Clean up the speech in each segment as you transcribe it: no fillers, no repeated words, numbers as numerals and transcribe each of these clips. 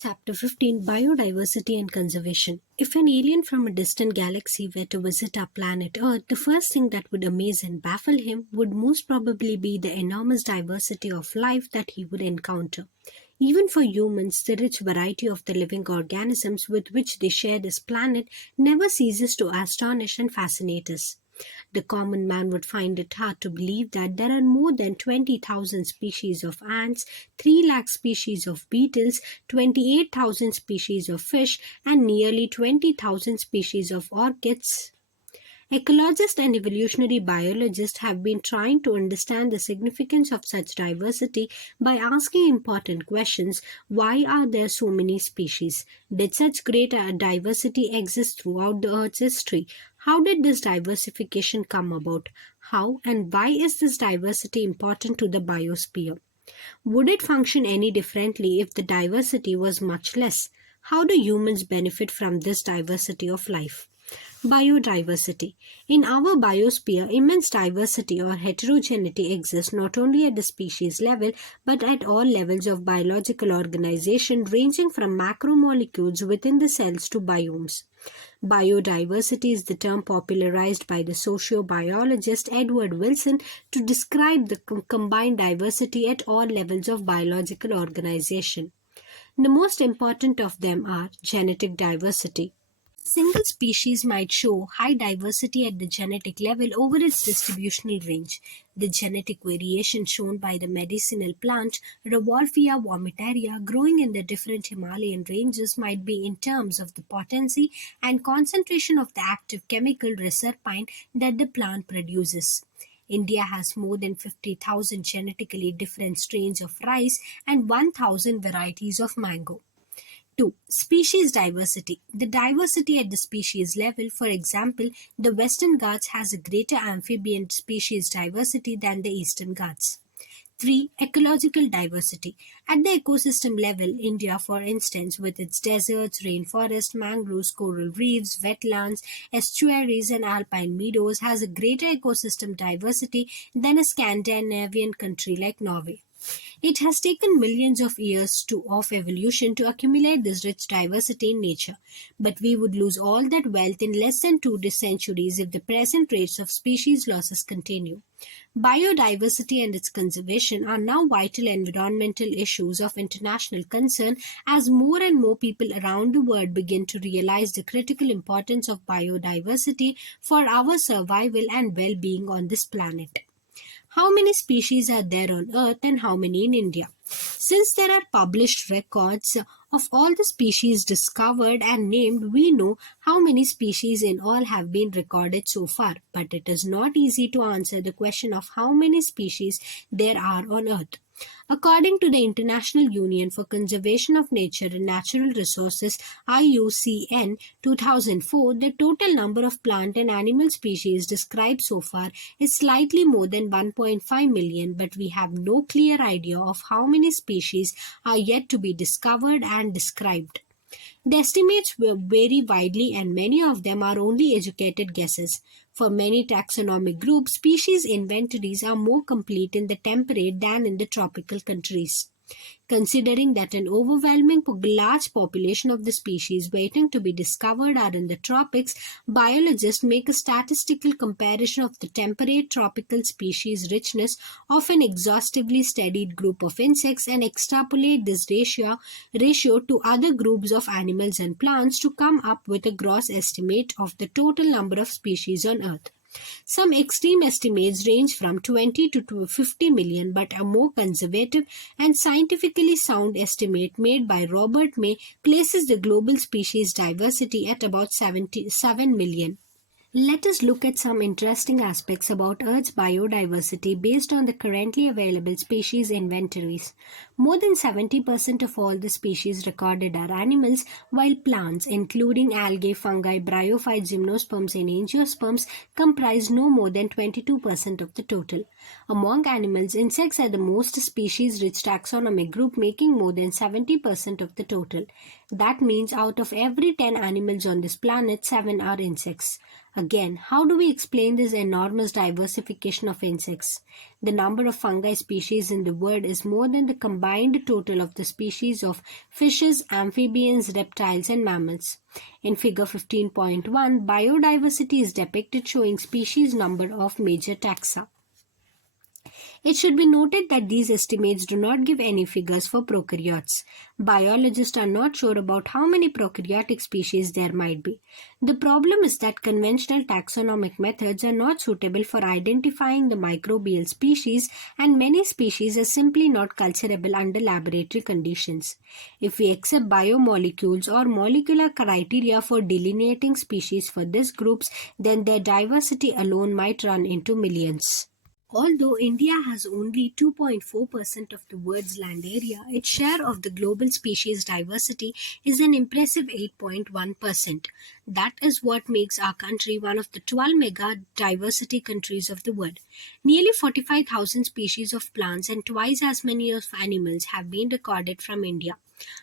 Chapter 15, Biodiversity and Conservation. If an alien from a distant galaxy were to visit our planet Earth, the first thing that would amaze and baffle him would most probably be the enormous diversity of life that he would encounter. Even for humans, the rich variety of the living organisms with which they share this planet never ceases to astonish and fascinate us. The common man would find it hard to believe that there are more than 20,000 species of ants, 3 lakh species of beetles, 28,000 species of fish, and nearly 20,000 species of orchids. Ecologists and evolutionary biologists have been trying to understand the significance of such diversity by asking important questions. Why are there so many species? Did such great diversity exist throughout the Earth's history? How did this diversification come about? How and why is this diversity important to the biosphere? Would it function any differently if the diversity was much less? How do humans benefit from this diversity of life? Biodiversity. In our biosphere, immense diversity or heterogeneity exists not only at the species level but at all levels of biological organization, ranging from macromolecules within the cells to biomes. Biodiversity is the term popularized by the sociobiologist Edward Wilson to describe the combined diversity at all levels of biological organization. The most important of them are genetic diversity. Single species might show high diversity at the genetic level over its distributional range. The genetic variation shown by the medicinal plant Revolvia vomitaria growing in the different Himalayan ranges might be in terms of the potency and concentration of the active chemical reserpine that the plant produces. India has more than 50,000 genetically different strains of rice and 1,000 varieties of mango. 2. Species diversity. The diversity at the species level, for example, the Western Ghats has a greater amphibian species diversity than the Eastern Ghats. 3. Ecological diversity. At the ecosystem level, India, for instance, with its deserts, rainforests, mangroves, coral reefs, wetlands, estuaries, and alpine meadows, has a greater ecosystem diversity than a Scandinavian country like Norway. It has taken millions of years of evolution to accumulate this rich diversity in nature, but we would lose all that wealth in less than 2 centuries if the present rates of species losses continue. Biodiversity and its conservation are now vital environmental issues of international concern as more and more people around the world begin to realize the critical importance of biodiversity for our survival and well-being on this planet. How many species are there on Earth and how many in India? Since there are published records of all the species discovered and named, we know how many species in all have been recorded so far. But it is not easy to answer the question of how many species there are on Earth. According to the International Union for Conservation of Nature and Natural Resources (IUCN) 2004, the total number of plant and animal species described so far is slightly more than 1.5 million, but we have no clear idea of how many species are yet to be discovered and described. The estimates vary widely and many of them are only educated guesses. For many taxonomic groups, species inventories are more complete in the temperate than in the tropical countries. Considering that an overwhelming large population of the species waiting to be discovered are in the tropics, biologists make a statistical comparison of the temperate tropical species richness of an exhaustively studied group of insects and extrapolate this ratio to other groups of animals and plants to come up with a gross estimate of the total number of species on Earth. Some extreme estimates range from 20 to 50 million, but a more conservative and scientifically sound estimate made by Robert May places the global species diversity at about 77 million. Let us look at some interesting aspects about Earth's biodiversity based on the currently available species inventories. More than 70% of all the species recorded are animals, while plants, including algae, fungi, bryophytes, gymnosperms, and angiosperms, comprise no more than 22% of the total. Among animals, insects are the most species-rich taxonomic group, making more than 70% of the total. That means out of every 10 animals on this planet, 7 are insects. Again, how do we explain this enormous diversification of insects? The number of fungi species in the world is more than the combined total of the species of fishes, amphibians, reptiles, and mammals. In figure 15.1, biodiversity is depicted showing species number of major taxa. It should be noted that these estimates do not give any figures for prokaryotes. Biologists are not sure about how many prokaryotic species there might be. The problem is that conventional taxonomic methods are not suitable for identifying the microbial species, and many species are simply not culturable under laboratory conditions. If we accept biomolecules or molecular criteria for delineating species for these groups, then their diversity alone might run into millions. Although India has only 2.4% of the world's land area, its share of the global species diversity is an impressive 8.1%. That is what makes our country one of the 12 mega diversity countries of the world. Nearly 45,000 species of plants and twice as many of animals have been recorded from India.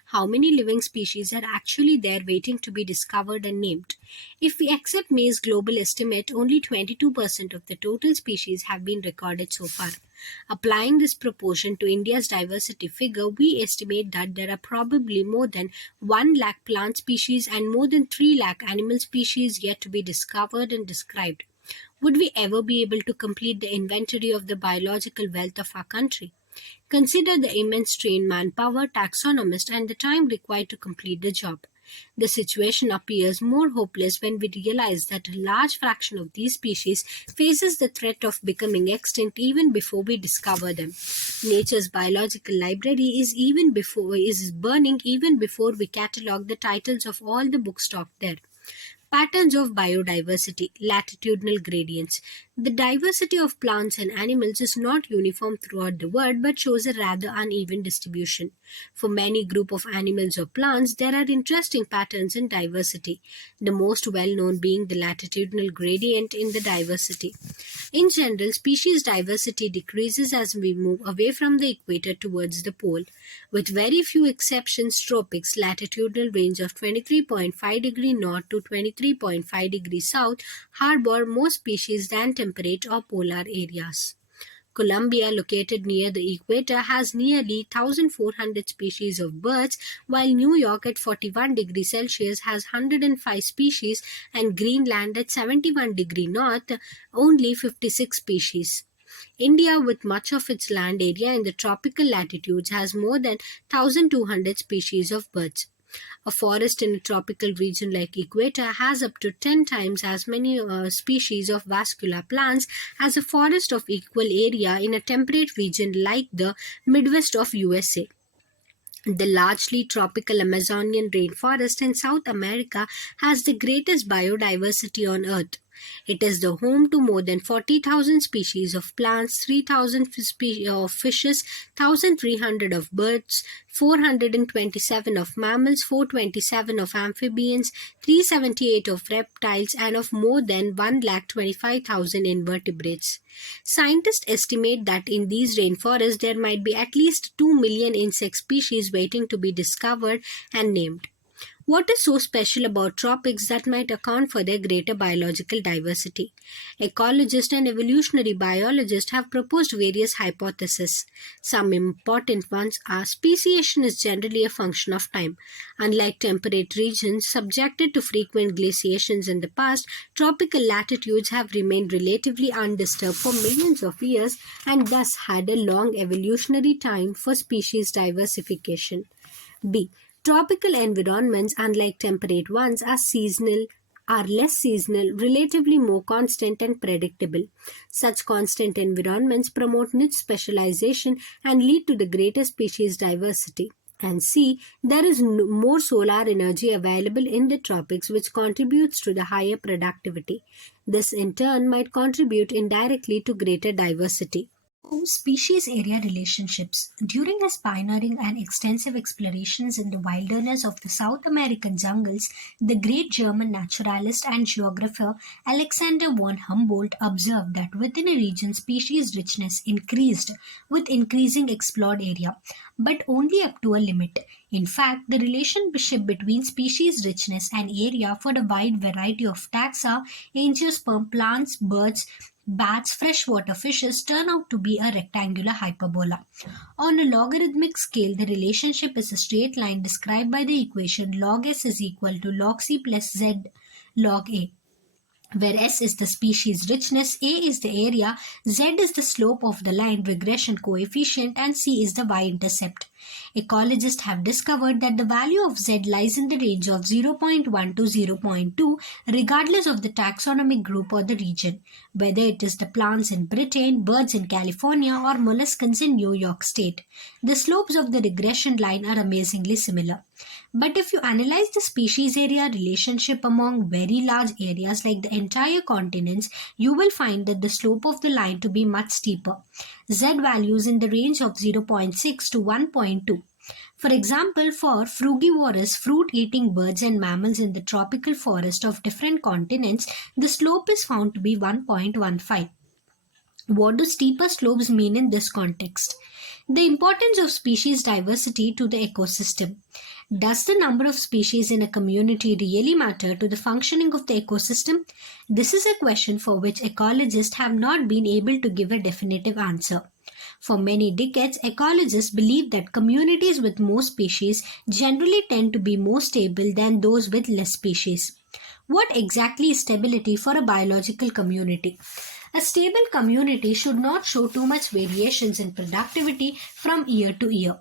How many living species are actually there waiting to be discovered and named? If we accept May's global estimate, only 22% of the total species have been recorded so far. Applying this proportion to India's diversity figure, we estimate that there are probably more than 1 lakh plant species and more than 3 lakh animal species yet to be discovered and described. Would we ever be able to complete the inventory of the biological wealth of our country? Consider the immense trained manpower, taxonomists, and the time required to complete the job. The situation appears more hopeless when we realize that a large fraction of these species faces the threat of becoming extinct even before we discover them. Nature's biological library is burning even before we catalogue the titles of all the books stocked there. Patterns of biodiversity, latitudinal gradients. The diversity of plants and animals is not uniform throughout the world but shows a rather uneven distribution. For many groups of animals or plants, there are interesting patterns in diversity, the most well-known being the latitudinal gradient in the diversity. In general, species diversity decreases as we move away from the equator towards the pole. With very few exceptions, tropics, latitudinal range of 23.5 degree north to 23.5 degrees south, harbor more species than temperate or polar areas. Colombia, located near the equator, has nearly 1,400 species of birds, while New York at 41 degrees Celsius has 105 species and Greenland at 71 degrees north only 56 species. India, with much of its land area in the tropical latitudes, has more than 1,200 species of birds. A forest in a tropical region like equator has up to 10 times as many species of vascular plants as a forest of equal area in a temperate region like the Midwest of USA. The largely tropical Amazonian rainforest in South America has the greatest biodiversity on Earth. It is the home to more than 40,000 species of plants, 3,000 of fishes, 1,300 of birds, 427 of mammals, 427 of amphibians, 378 of reptiles, and of more than 125,000 invertebrates. Scientists estimate that in these rainforests there might be at least 2 million insect species waiting to be discovered and named. What is so special about tropics that might account for their greater biological diversity? Ecologists and evolutionary biologists have proposed various hypotheses. Some important ones are speciation is generally a function of time. Unlike temperate regions subjected to frequent glaciations in the past, tropical latitudes have remained relatively undisturbed for millions of years and thus had a long evolutionary time for species diversification. B. Tropical environments, unlike temperate ones, are less seasonal, relatively more constant and predictable. Such constant environments promote niche specialization and lead to the greater species diversity. And C. There is more solar energy available in the tropics, which contributes to the higher productivity. This in turn might contribute indirectly to greater diversity. Species-area relationships. During his pioneering and extensive explorations in the wilderness of the South American jungles, the great German naturalist and geographer Alexander von Humboldt observed that within a region species richness increased with increasing explored area, but only up to a limit. In fact, the relationship between species richness and area for a wide variety of taxa, angiosperm plants, birds, bats, freshwater fishes turn out to be a rectangular hyperbola. On a logarithmic scale, the relationship is a straight line described by the equation log s is equal to log c plus z log a, where S is the species richness, A is the area, Z is the slope of the line regression coefficient, and C is the y-intercept. Ecologists have discovered that the value of Z lies in the range of 0.1 to 0.2 regardless of the taxonomic group or the region, whether it is the plants in Britain, birds in California, or molluscans in New York State. The slopes of the regression line are amazingly similar. But if you analyze the species area relationship among very large areas like the entire continents, you will find that the slope of the line to be much steeper. Z values in the range of 0.6 to 1.2. For example, for frugivorous fruit-eating birds and mammals in the tropical forest of different continents, the slope is found to be 1.15. What do steeper slopes mean in this context? The importance of species diversity to the ecosystem. Does the number of species in a community really matter to the functioning of the ecosystem? This is a question for which ecologists have not been able to give a definitive answer. For many decades, ecologists believe that communities with more species generally tend to be more stable than those with less species. What exactly is stability for a biological community? A stable community should not show too much variations in productivity from year to year.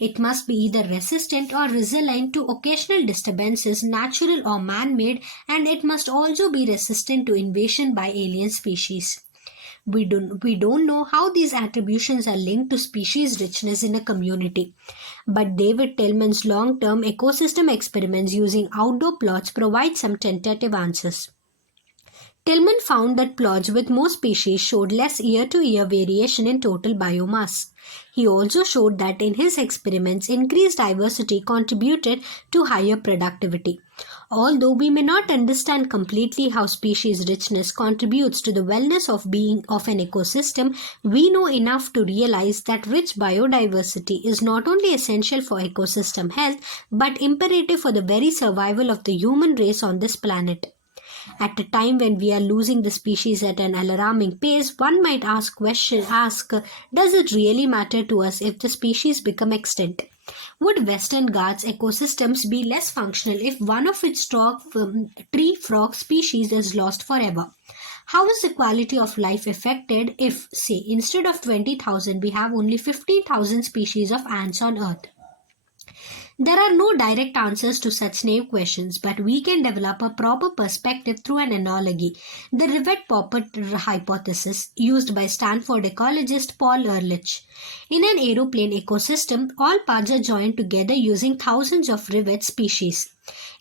It must be either resistant or resilient to occasional disturbances, natural or man-made, and it must also be resistant to invasion by alien species. We don't know how these attributions are linked to species richness in a community, but David Tillman's long-term ecosystem experiments using outdoor plots provide some tentative answers. Tillman found that plots with more species showed less year-to-year variation in total biomass. He also showed that in his experiments, increased diversity contributed to higher productivity. Although we may not understand completely how species richness contributes to the wellness of being of an ecosystem, we know enough to realize that rich biodiversity is not only essential for ecosystem health, but imperative for the very survival of the human race on this planet. At a time when we are losing the species at an alarming pace, one might ask, does it really matter to us if the species become extinct? Would Western Ghats ecosystems be less functional if one of its tree frog species is lost forever? How is the quality of life affected if, say, instead of 20,000 we have only 15,000 species of ants on Earth? There are no direct answers to such naive questions, but we can develop a proper perspective through an analogy. The rivet poppet hypothesis, used by Stanford ecologist Paul Ehrlich. In an aeroplane ecosystem, all parts are joined together using thousands of rivet species.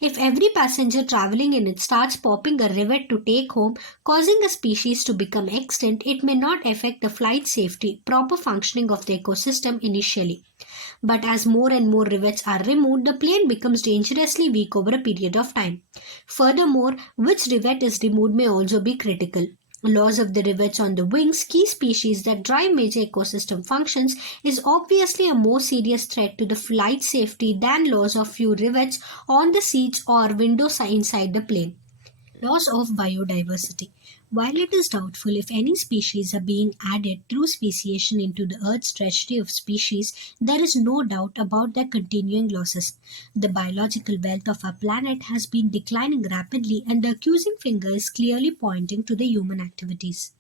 If every passenger traveling in it starts popping a rivet to take home, causing a species to become extinct, it may not affect the flight safety, proper functioning of the ecosystem initially. But as more and more rivets are removed, the plane becomes dangerously weak over a period of time. Furthermore, which rivet is removed may also be critical. Loss of the rivets on the wings, key species that drive major ecosystem functions, is obviously a more serious threat to the flight safety than loss of few rivets on the seats or windows inside the plane. Loss of biodiversity. While it is doubtful if any species are being added through speciation into the Earth's treasury of species, there is no doubt about their continuing losses. The biological wealth of our planet has been declining rapidly, and the accusing finger is clearly pointing to the human activities.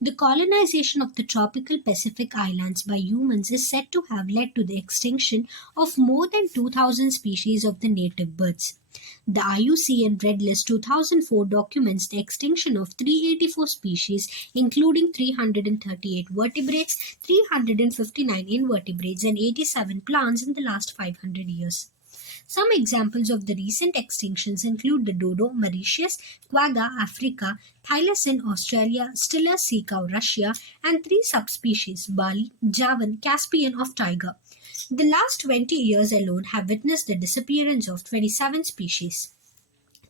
The colonization of the tropical Pacific islands by humans is said to have led to the extinction of more than 2,000 species of the native birds. The IUCN Red List 2004 documents the extinction of 384 species, including 338 vertebrates, 359 invertebrates, and 87 plants in the last 500 years. Some examples of the recent extinctions include the dodo, Mauritius, quagga, Africa, thylacine in Australia, Stiller sea cow, Russia, and 3 subspecies, Bali, Javan, Caspian of tiger. The last 20 years alone have witnessed the disappearance of 27 species.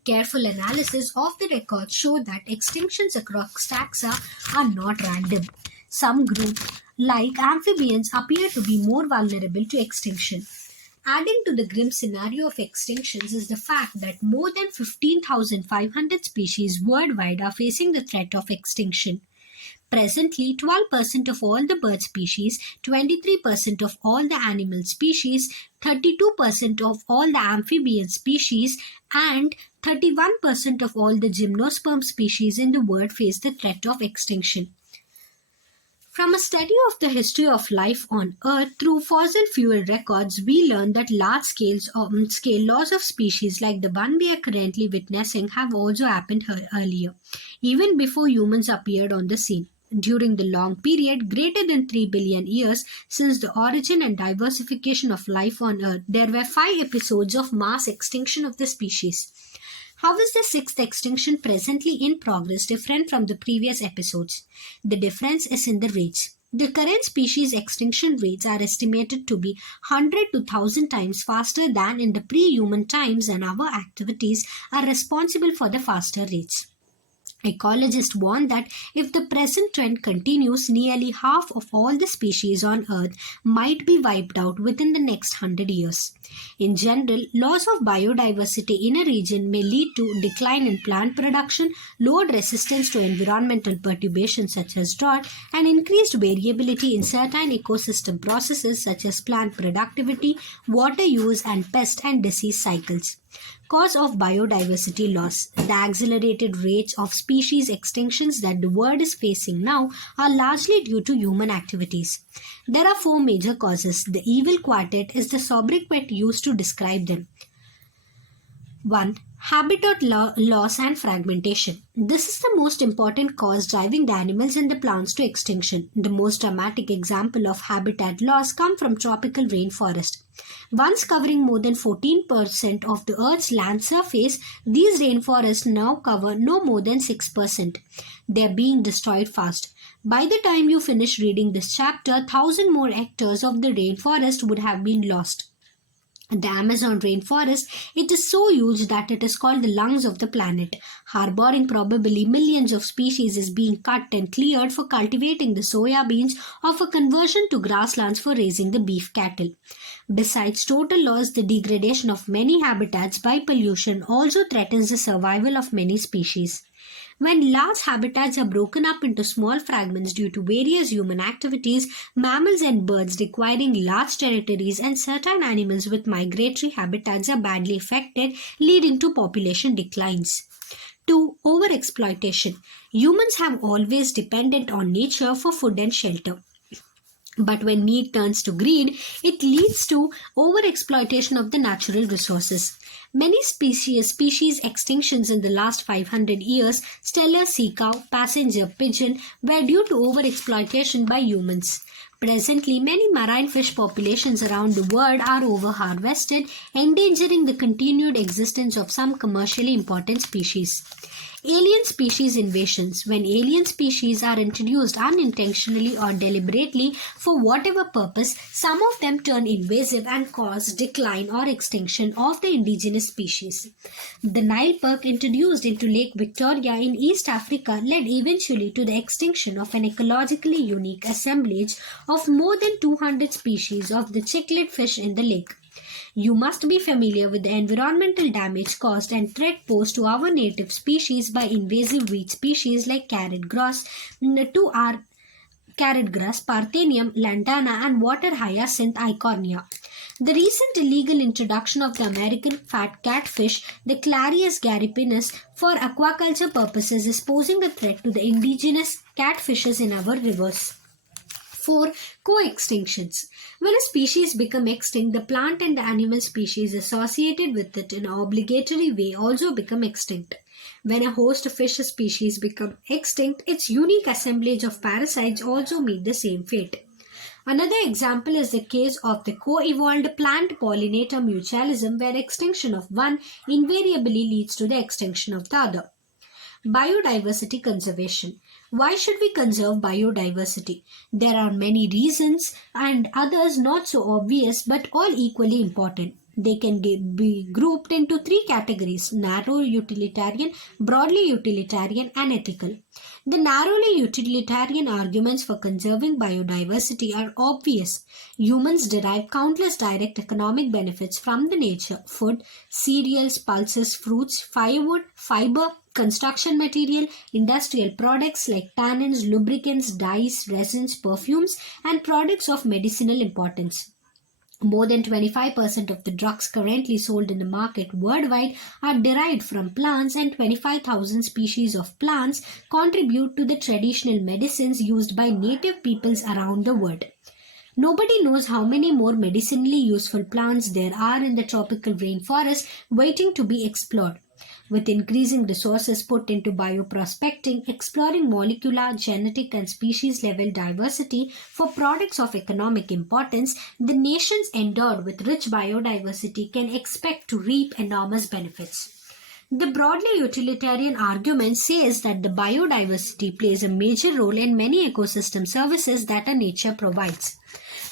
Careful analysis of the records show that extinctions across taxa are not random. Some groups, like amphibians, appear to be more vulnerable to extinction. Adding to the grim scenario of extinctions is the fact that more than 15,500 species worldwide are facing the threat of extinction. Presently, 12% of all the bird species, 23% of all the animal species, 32% of all the amphibian species, and 31% of all the gymnosperm species in the world face the threat of extinction. From a study of the history of life on Earth through fossil fuel records, we learn that large-scale loss of species like the one we are currently witnessing have also happened earlier, even before humans appeared on the scene. During the long period, greater than 3 billion years since the origin and diversification of life on Earth, there were 5 episodes of mass extinction of the species. How is the 6th extinction presently in progress different from the previous episodes? The difference is in the rates. The current species extinction rates are estimated to be 100 to 1000 times faster than in the pre-human times, and our activities are responsible for the faster rates. Ecologists warn that if the present trend continues, nearly half of all the species on Earth might be wiped out within the next 100 years. In general, loss of biodiversity in a region may lead to decline in plant production, lowered resistance to environmental perturbations such as drought, and increased variability in certain ecosystem processes such as plant productivity, water use, and pest and disease cycles. Cause of biodiversity loss. The accelerated rates of species extinctions that the world is facing now are largely due to human activities. There are 4 major causes. The evil quartet is the sobriquet used to describe them. 1. Habitat loss and fragmentation. This is the most important cause driving the animals and the plants to extinction. The most dramatic example of habitat loss comes from tropical rainforest. Once covering more than 14% of the Earth's land surface, these rainforests now cover no more than 6%. They are being destroyed fast. By the time you finish reading this chapter, 1,000 more hectares of the rainforest would have been lost. The Amazon rainforest, it is so huge that it is called the lungs of the planet. Harboring probably millions of species is being cut and cleared for cultivating the soya beans or for conversion to grasslands for raising the beef cattle. Besides total loss, the degradation of many habitats by pollution also threatens the survival of many species. When large habitats are broken up into small fragments due to various human activities, mammals and birds requiring large territories and certain animals with migratory habitats are badly affected, leading to population declines. 2. Overexploitation. Humans have always depended on nature for food and shelter. But when need turns to greed, it leads to overexploitation of the natural resources. Many species extinctions in the last 500 years, Steller sea cow, passenger pigeon, were due to overexploitation by humans. Presently, many marine fish populations around the world are overharvested, endangering the continued existence of some commercially important species. Alien species invasions. When alien species are introduced unintentionally or deliberately for whatever purpose, some of them turn invasive and cause decline or extinction of the indigenous species. The Nile perch introduced into Lake Victoria in East Africa led eventually to the extinction of an ecologically unique assemblage of more than 200 species of the cichlid fish in the lake. You must be familiar with the environmental damage caused and threat posed to our native species by invasive weed species like carrot grass, Parthenium lantana, and water hyacinth eichhornia. The recent illegal introduction of the American fat catfish, the Clarias garipinus, for aquaculture purposes is posing a threat to the indigenous catfishes in our rivers. 4. Co-extinctions. When a species becomes extinct, the plant and the animal species associated with it in an obligatory way also become extinct. When a host fish species becomes extinct, its unique assemblage of parasites also meet the same fate. Another example is the case of the co-evolved plant pollinator mutualism, where extinction of one invariably leads to the extinction of the other. Biodiversity conservation. Why should we conserve biodiversity? There are many reasons and others not so obvious but all equally important. They can be grouped into three categories: narrow utilitarian, broadly utilitarian, and ethical. The narrowly utilitarian arguments for conserving biodiversity are obvious. Humans derive countless direct economic benefits from the nature: food, cereals, pulses, fruits, firewood, fiber, construction material, industrial products like tannins, lubricants, dyes, resins, perfumes, and products of medicinal importance. More than 25% of the drugs currently sold in the market worldwide are derived from plants, and 25,000 species of plants contribute to the traditional medicines used by native peoples around the world. Nobody knows how many more medicinally useful plants there are in the tropical rainforest waiting to be explored. With increasing resources put into bioprospecting, exploring molecular, genetic, and species level diversity for products of economic importance, the nations endowed with rich biodiversity can expect to reap enormous benefits. The broadly utilitarian argument says that the biodiversity plays a major role in many ecosystem services that our nature provides.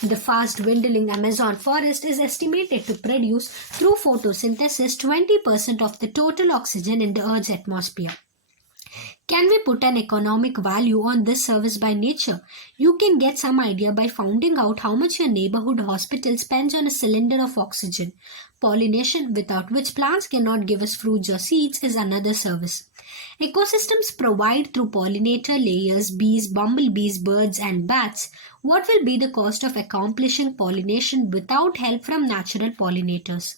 The fast dwindling Amazon forest is estimated to produce, through photosynthesis, 20% of the total oxygen in the Earth's atmosphere. Can we put an economic value on this service by nature? You can get some idea by finding out how much your neighborhood hospital spends on a cylinder of oxygen. Pollination, without which plants cannot give us fruits or seeds, is another service. Ecosystems provide through pollinator layers, bees, bumblebees, birds, and bats. What will be the cost of accomplishing pollination without help from natural pollinators?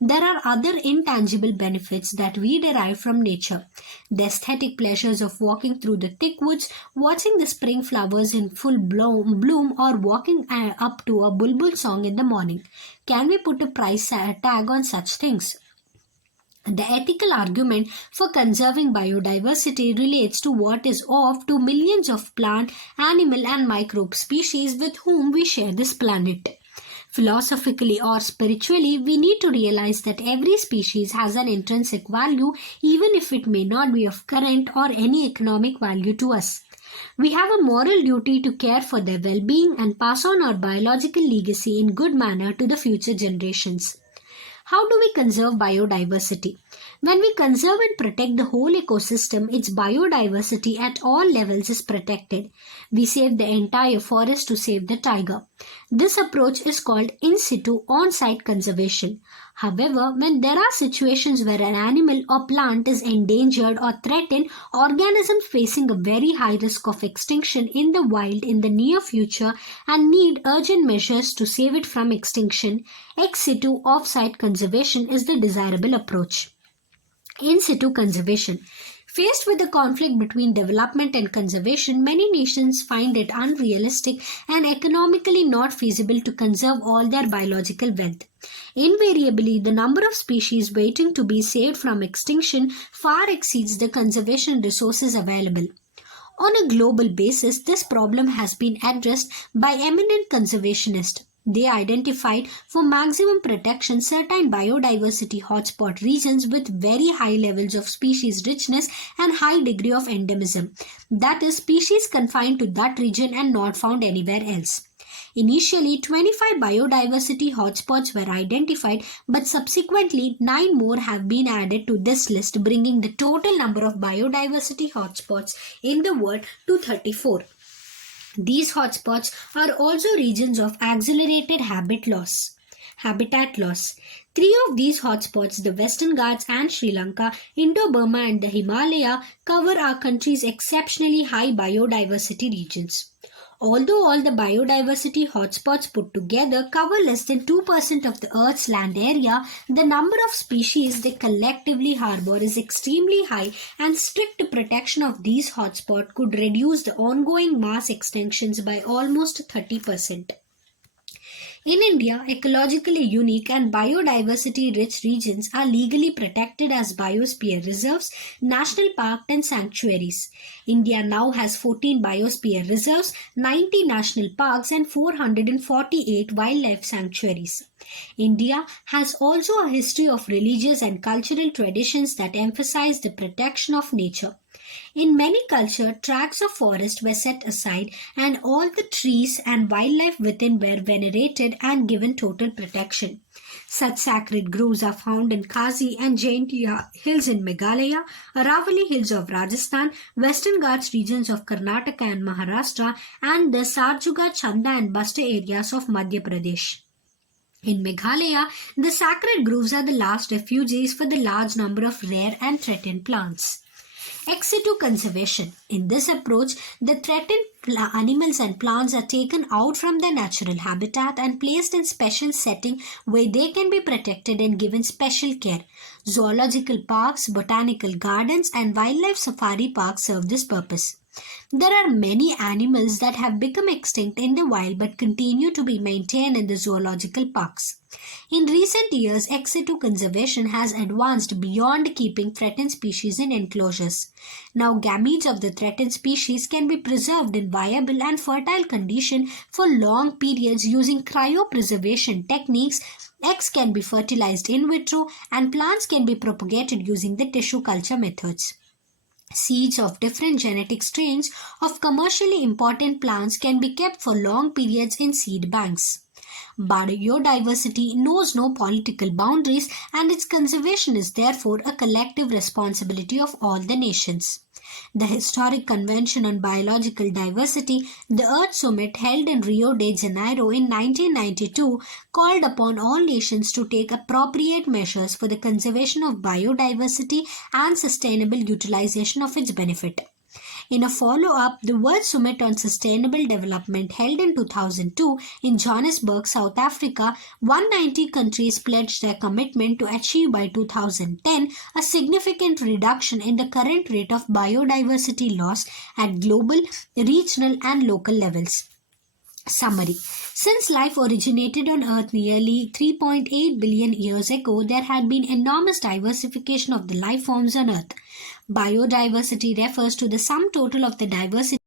There are other intangible benefits that we derive from nature. The aesthetic pleasures of walking through the thick woods, watching the spring flowers in full bloom, or walking up to a bulbul song in the morning. Can we put a price tag on such things? The ethical argument for conserving biodiversity relates to what is of to millions of plant, animal, and microbe species with whom we share this planet. Philosophically or spiritually, we need to realize that every species has an intrinsic value, even if it may not be of current or any economic value to us. We have a moral duty to care for their well-being and pass on our biological legacy in good manner to the future generations. How do we conserve biodiversity? When we conserve and protect the whole ecosystem, its biodiversity at all levels is protected. We save the entire forest to save the tiger. This approach is called in situ on-site conservation. However, when there are situations where an animal or plant is endangered or threatened, organisms facing a very high risk of extinction in the wild in the near future and need urgent measures to save it from extinction, ex situ off-site conservation is the desirable approach. In situ conservation. Faced with the conflict between development and conservation, many nations find it unrealistic and economically not feasible to conserve all their biological wealth. Invariably, the number of species waiting to be saved from extinction far exceeds the conservation resources available. On a global basis, this problem has been addressed by eminent conservationists. They identified for maximum protection certain biodiversity hotspot regions with very high levels of species richness and high degree of endemism. That is, species confined to that region and not found anywhere else. Initially, 25 biodiversity hotspots were identified, but subsequently 9 more have been added to this list, bringing the total number of biodiversity hotspots in the world to 34. These hotspots are also regions of accelerated habitat loss. 3 of these hotspots, the Western Ghats and Sri Lanka, Indo-Burma and the Himalaya, cover our country's exceptionally high biodiversity regions. Although all the biodiversity hotspots put together cover less than 2% of the Earth's land area, the number of species they collectively harbor is extremely high, and strict protection of these hotspots could reduce the ongoing mass extinctions by almost 30%. In India, ecologically unique and biodiversity rich regions are legally protected as biosphere reserves, national parks, and sanctuaries. India now has 14 biosphere reserves, 90 national parks, and 448 wildlife sanctuaries. India has also a history of religious and cultural traditions that emphasize the protection of nature. In many cultures, tracts of forest were set aside and all the trees and wildlife within were venerated and given total protection. Such sacred groves are found in Khasi and Jaintia hills in Meghalaya, Aravalli hills of Rajasthan, Western Ghats regions of Karnataka and Maharashtra, and the Sarjuga, Chanda and Basta areas of Madhya Pradesh. In Meghalaya, the sacred groves are the last refuges for the large number of rare and threatened plants. Ex situ conservation. In this approach, the threatened animals and plants are taken out from their natural habitat and placed in special setting where they can be protected and given special care. Zoological parks, botanical gardens, and wildlife safari parks serve this purpose. There are many animals that have become extinct in the wild but continue to be maintained in the zoological parks. In recent years, ex situ conservation has advanced beyond keeping threatened species in enclosures. Now, gametes of the threatened species can be preserved in viable and fertile condition for long periods using cryopreservation techniques. Eggs can be fertilized in vitro and plants can be propagated using the tissue culture methods. Seeds of different genetic strains of commercially important plants can be kept for long periods in seed banks. Biodiversity knows no political boundaries and its conservation is therefore a collective responsibility of all the nations. The historic Convention on Biological Diversity, the Earth Summit held in Rio de Janeiro in 1992, called upon all nations to take appropriate measures for the conservation of biodiversity and sustainable utilization of its benefit. In a follow-up, the World Summit on Sustainable Development held in 2002 in Johannesburg, South Africa, 190 countries pledged their commitment to achieve by 2010 a significant reduction in the current rate of biodiversity loss at global, regional and local levels. Summary. Since life originated on Earth nearly 3.8 billion years ago, there had been enormous diversification of the life forms on Earth. Biodiversity refers to the sum total of the diversity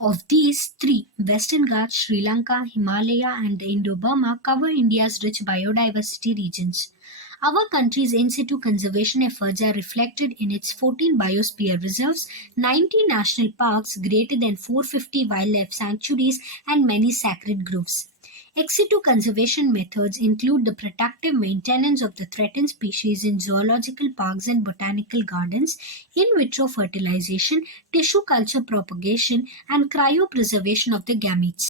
Of these three, Western Ghats, Sri Lanka, Himalaya, and the Indo-Burma cover India's rich biodiversity regions. Our country's in situ conservation efforts are reflected in its 14 biosphere reserves, 90 national parks, greater than 450 wildlife sanctuaries, and many sacred groves. Ex situ conservation methods include the protective maintenance of the threatened species in zoological parks and botanical gardens, in vitro fertilization, tissue culture propagation, and cryopreservation of the gametes.